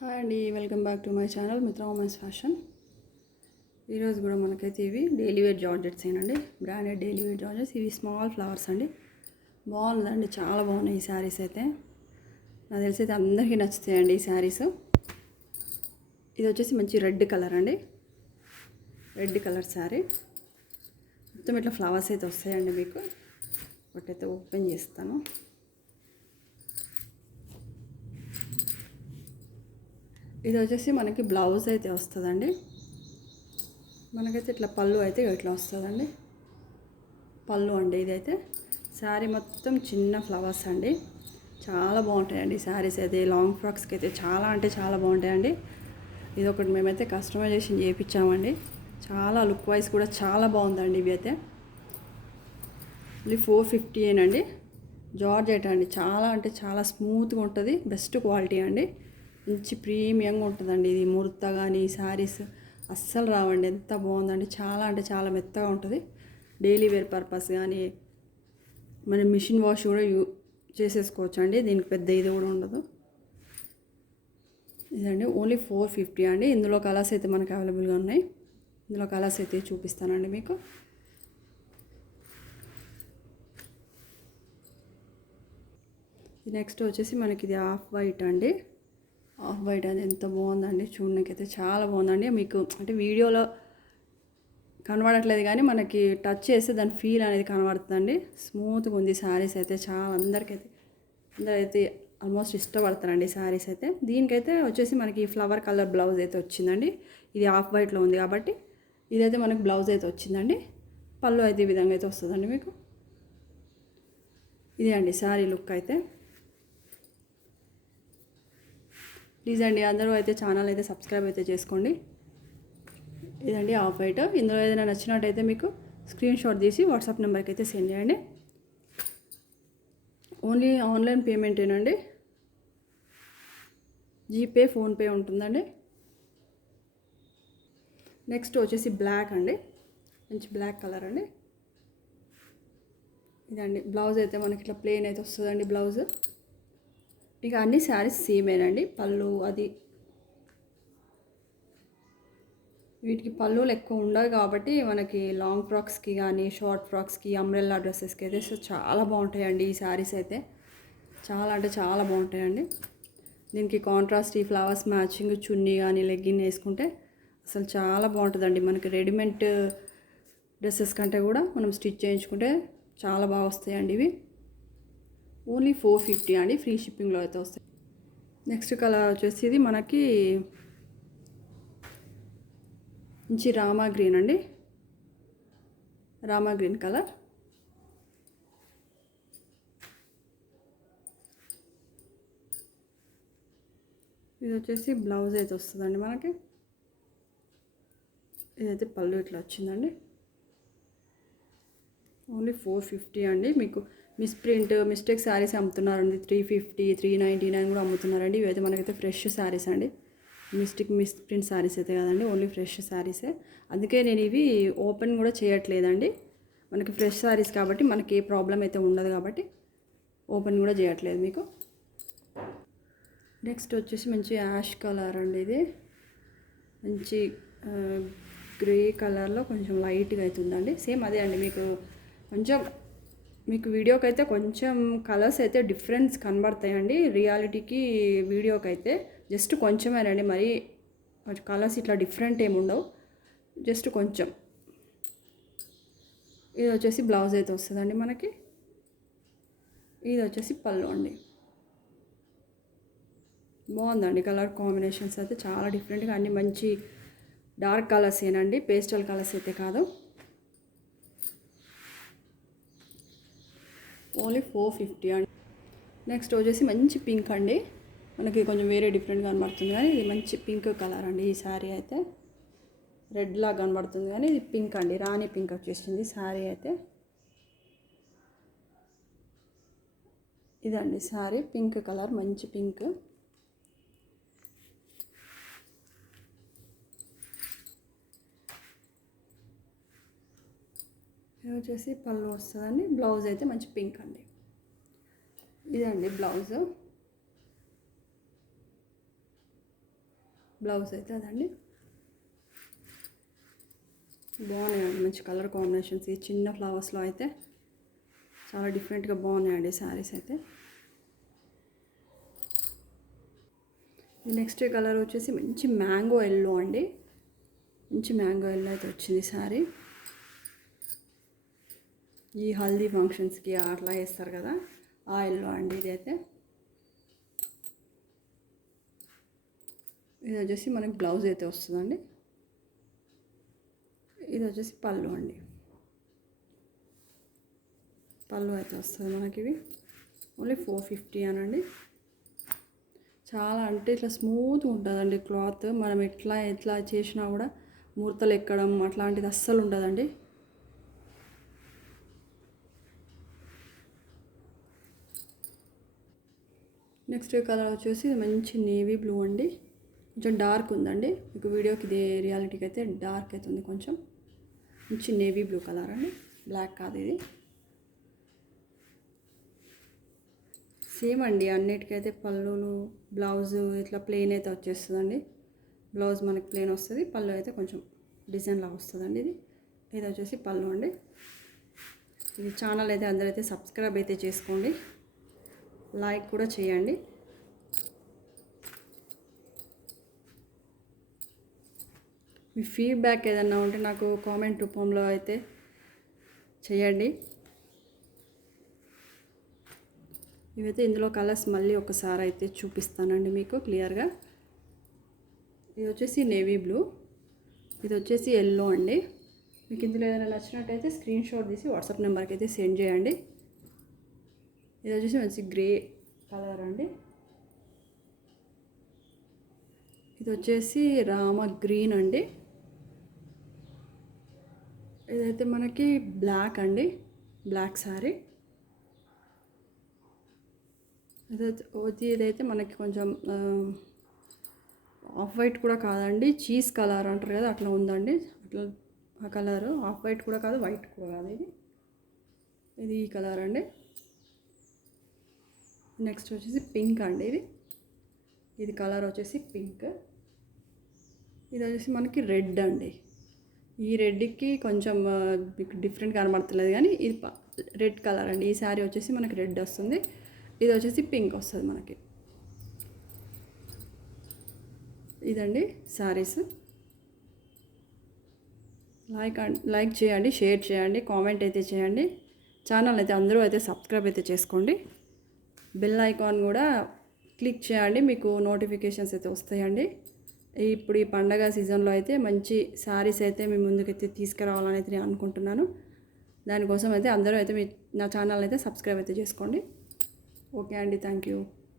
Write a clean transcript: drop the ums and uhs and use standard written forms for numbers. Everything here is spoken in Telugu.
హాయ్ అండి, welcome back to my channel మిత్ర ఉమెన్స్ ఫ్యాషన్. ఈరోజు కూడా మనకైతే ఇవి డైలీ వేర్ జార్జెట్స్ ఏనండి, బ్రాండెడ్ డైలీ వేర్ జార్జెట్స్. ఇవి స్మాల్ ఫ్లవర్స్ అండి, బాగుందండి, చాలా బాగున్నాయి ఈ శారీస్ అయితే. నాకు తెలిసి అయితే అందరికీ నచ్చుతాయండి ఈ శారీస్. ఇది వచ్చేసి మంచి రెడ్ కలర్ అండి, రెడ్ కలర్ శారీ. మొత్తం ఇట్లా ఫ్లవర్స్ అయితే వస్తాయండి మీకు. ఒకటైతే ఓపెన్ చేస్తాను. ఇది వచ్చేసి మనకి బ్లౌజ్ అయితే వస్తుందండి. మనకైతే ఇట్లా పళ్ళు అయితే ఇట్లా వస్తుందండి, పళ్ళు అండి. ఇదైతే శారీ మొత్తం చిన్న ఫ్లవర్స్ అండి, చాలా బాగుంటాయండి శారీస్ అయితే. లాంగ్ ఫ్రాక్స్కి అయితే చాలా అంటే చాలా బాగుంటాయండి. ఇది ఒకటి మేమైతే కస్టమైజేషన్ చేయించామండి, చాలా లుక్ వైజ్ కూడా చాలా బాగుందండి. ఇవి అయితే ఇది 450 ఏనండి. జార్జెట్ అండి, చాలా అంటే చాలా స్మూత్గా ఉంటుంది, బెస్ట్ క్వాలిటీ అండి, మంచి ప్రీమియంగా ఉంటుందండి. ఇది ముడత కానీ శారీస్ అస్సలు రావండి, ఎంత బాగుందండి, చాలా అంటే చాలా మెత్తగా ఉంటుంది. డైలీ వేర్ పర్పస్ కానీ మనం మిషన్ వాష్ కూడా చేసేసుకోవచ్చు అండి, దీనికి పెద్ద ఇది కూడా ఉండదు. ఇదండి ఓన్లీ 450 అండి. ఇందులో కలర్స్ అయితే మనకు అవైలబుల్గా ఉన్నాయి. ఇందులో కలర్స్ అయితే చూపిస్తానండి మీకు. నెక్స్ట్ వచ్చేసి మనకి ఇది ఆఫ్ వైట్ అండి. ఆఫ్ వైట్ అది ఎంత బాగుందండి, చూడడానికి అయితే చాలా బాగుందండి. మీకు అంటే వీడియోలో కనబడట్లేదు కానీ మనకి టచ్ చేస్తే దాని ఫీల్ అనేది కనబడుతుందండి. స్మూత్గా ఉంది శారీస్ అయితే, చాలా అందరైతే ఆల్మోస్ట్ ఇష్టపడతారండి శారీస్ అయితే. దీనికైతే వచ్చేసి మనకి ఫ్లవర్ కలర్ బ్లౌజ్ అయితే వచ్చిందండి. ఇది ఆఫ్ వైట్లో ఉంది కాబట్టి ఇదైతే మనకి బ్లౌజ్ అయితే వచ్చిందండి. పళ్ళు అయితే ఈ విధంగా అయితే వస్తుందండి మీకు. ఇదే అండి శారీ లుక్ అయితే. ప్లీజ్ అండి అందరూ అయితే ఛానల్ అయితే సబ్స్క్రైబ్ అయితే చేసుకోండి. ఇదండి ఆఫ్ వైట్. ఇందులో ఏదైనా నచ్చినట్టయితే మీకు స్క్రీన్ షాట్ తీసి వాట్సాప్ నెంబర్కి అయితే సెండ్ చేయండి. ఓన్లీ ఆన్లైన్ పేమెంటేనండి, జీపే ఫోన్పే ఉంటుందండి. నెక్స్ట్ వచ్చేసి బ్లాక్ అండి, మంచి బ్లాక్ కలర్ అండి. ఇదండి బ్లౌజ్ అయితే మనకి ఇట్లా ప్లెయిన్ అయితే వస్తుందండి బ్లౌజ్. ఇక అన్ని శారీస్ సేమేనండి, పళ్ళు అది వీటికి పళ్ళులు ఎక్కువ ఉండవు కాబట్టి మనకి లాంగ్ ఫ్రాక్స్కి కానీ షార్ట్ ఫ్రాక్స్కి అంబ్రెల్లా డ్రెస్సెస్కి అయితే చాలా బాగుంటాయండి ఈ శారీస్ అయితే. చాలా అంటే చాలా బాగుంటాయండి. దీనికి కాంట్రాస్ట్ ఈ ఫ్లవర్స్ మ్యాచింగ్ చున్నీ కానీ లెగ్గిన్ వేసుకుంటే అసలు చాలా బాగుంటుందండి. మనకి రెడీమేడ్ డ్రెస్సెస్ కంటే కూడా మనం స్టిచ్ చేయించుకుంటే చాలా బాగా వస్తాయండి ఇవి. ఓన్లీ 450 అండి, ఫ్రీ షిప్పింగ్లో అయితే వస్తాయి. నెక్స్ట్ కలర్ వచ్చేసి ఇది మనకి మంచి రామా గ్రీన్ అండి, రామా గ్రీన్ కలర్. ఇది వచ్చేసి బ్లౌజ్ అయితే వస్తుందండి మనకి. ఇదైతే పళ్ళు ఇట్లా వచ్చిందండి. ఓన్లీ 450 అండి. మీకు మిస్టేక్ శారీస్ అమ్ముతున్నారండి, 350 399 కూడా అమ్ముతున్నారండి. ఇవైతే మనకైతే ఫ్రెష్ శారీస్ అండి, మిస్ ప్రింట్ శారీస్ అయితే కాదండి, ఓన్లీ ఫ్రెష్ శారీసే. అందుకే నేను ఇవి ఓపెన్ కూడా చేయట్లేదండి. మనకి ఫ్రెష్ శారీస్ కాబట్టి మనకి ఏ ప్రాబ్లం అయితే ఉండదు కాబట్టి ఓపెన్ కూడా చేయట్లేదు మీకు. నెక్స్ట్ వచ్చేసి మంచి యాష్ కలర్ అండి. ఇది మంచి గ్రే కలర్లో కొంచెం లైట్గా అవుతుందండి. సేమ్ అదే అండి, మీకు వీడియోకి అయితే కొంచెం కలర్స్ అయితే డిఫరెన్స్ కనబడతాయండి, రియాలిటీకి వీడియోకి అయితే జస్ట్ కొంచెమేనండి, మరి కలర్స్ ఇట్లా డిఫరెంట్ ఏమి ఉండవు, జస్ట్ కొంచెం. ఇది వచ్చేసి బ్లౌజ్ అయితే వస్తుందండి మనకి. ఇది వచ్చేసి పళ్ళు అండి. బాగుందండి కలర్ కాంబినేషన్స్ అయితే చాలా డిఫరెంట్గా, అన్ని మంచి డార్క్ కలర్స్ ఏనండి, పేస్టల్ కలర్స్ అయితే కాదు. ఓన్లీ 450 అండి. నెక్స్ట్ వచ్చేసి మంచి పింక్ అండి, మనకి కొంచెం వేరే డిఫరెంట్గా కనబడుతుంది కానీ ఇది మంచి పింక్ కలర్ అండి. ఈ శారీ అయితే రెడ్ లాగా కనబడుతుంది కానీ ఇది పింక్ అండి, రాణి పింక్ వచ్చేసింది శారీ అయితే. ఇదండి శారీ పింక్ కలర్, మంచి పింక్. ఇది వచ్చేసి పళ్ళు వస్తుందండి. బ్లౌజ్ అయితే మంచి పింక్ అండి. ఇదండి బ్లౌజ్. బ్లౌజ్ అయితే అదండి. బాగున్నాయండి, మంచి కలర్ కాంబినేషన్స్. ఈ చిన్న ఫ్లవర్స్లో అయితే చాలా డిఫరెంట్గా బాగున్నాయండి శారీస్ అయితే. నెక్స్ట్ కలర్ వచ్చేసి మంచి మ్యాంగో ఎల్లో అండి. మంచి మ్యాంగో ఎల్లో అయితే వచ్చింది శారీ. ఈ హల్దీ ఫంక్షన్స్కి అట్లా వేస్తారు కదా, ఆ ఎల్లో అండి ఇది అయితే. ఇది వచ్చేసి మనకి బ్లౌజ్ అయితే వస్తుందండి. ఇది వచ్చేసి పళ్ళు అండి. పళ్ళు అయితే వస్తుంది మనకి. ఇవి ఓన్లీ 450 అనండి. చాలా అంటే ఇట్లా స్మూత్గా ఉంటుందండి క్లాత్. మనం ఎట్లా చేసినా కూడా ముడతలు ఎక్కడం అట్లాంటిది అస్సలు ఉండదండి. నెక్స్ట్ కలర్ వచ్చేసి మంచి నేవీ బ్లూ అండి. కొంచెం డార్క్ ఉందండి, మీకు వీడియోకి ఇది రియాలిటీకి అయితే డార్క్ అవుతుంది కొంచెం. మంచి నేవీ బ్లూ కలర్ అండి, బ్లాక్ కాదు ఇది. సేమ్ అండి అన్నిటికైతే పళ్ళును బ్లౌజు ఇట్లా ప్లెయిన్ అయితే వచ్చేస్తుందండి. బ్లౌజ్ మనకి ప్లెయిన్ వస్తుంది, పళ్ళు అయితే కొంచెం డిజైన్ లాగా వస్తుందండి. ఇది వచ్చేసి పళ్ళు అండి. ఇది ఛానల్ అయితే అందరైతే సబ్స్క్రైబ్ అయితే చేసుకోండి, లైక్ కూడా చేయండి. మీ ఫీడ్బ్యాక్ ఏదన్నా ఉంటే నాకు కామెంట్ రూపంలో అయితే చేయండి. ఇవైతే ఇందులో కలర్స్ మళ్ళీ ఒకసారి అయితే చూపిస్తానండి మీకు క్లియర్గా. ఇది వచ్చేసి నేవీ బ్లూ, ఇది వచ్చేసి ఎల్లో అండి. మీకు ఇందులో ఏదైనా నచ్చినట్టయితే స్క్రీన్ షాట్ తీసి వాట్సాప్ నెంబర్కి అయితే సెండ్ చేయండి. ఇది వచ్చేసి మంచి గ్రే కలర్ అండి. ఇది వచ్చేసి రామ గ్రీన్ అండి. ఇదైతే మనకి బ్లాక్ అండి, బ్లాక్ శారీ. ఇదైతే మనకి కొంచెం ఆఫ్ వైట్ కూడా కాదండి, చీజ్ కలర్ అంటారు కదా అట్లా ఉందండి. అట్లా ఆ కలరు ఆఫ్ వైట్ కూడా కాదు, వైట్ కూడా కాదు. ఇది ఈ కలర్ అండి. నెక్స్ట్ వచ్చేసి పింక్ అండి. ఇది కలర్ వచ్చేసి పింక్. ఇది వచ్చేసి మనకి రెడ్ అండి. ఈ రెడ్కి కొంచెం మీకు డిఫరెంట్ కనబడతలేదు కానీ ఇది రెడ్ కలర్ అండి. ఈ శారీ వచ్చేసి మనకి రెడ్ వస్తుంది, ఇది వచ్చేసి పింక్ వస్తుంది మనకి. ఇదండి శారీస్. లైక్ చేయండి, షేర్ చేయండి, కామెంట్ అయితే చేయండి. ఛానల్ అయితే అందరూ అయితే సబ్స్క్రైబ్ అయితే చేసుకోండి. బెల్ ఐకాన్ కూడా క్లిక్ చేయండి, మీకు నోటిఫికేషన్స్ అయితే వస్తాయండి. ఇప్పుడు ఈ పండగ సీజన్లో అయితే మంచి శారీస్ అయితే మీ ముందుకైతే తీసుకురావాలని అయితే నేను అనుకుంటున్నాను. దానికోసం అయితే అందరూ అయితే నా ఛానల్ అయితే సబ్స్క్రైబ్ అయితే చేసుకోండి. ఓకే అండి, థ్యాంక్ యూ.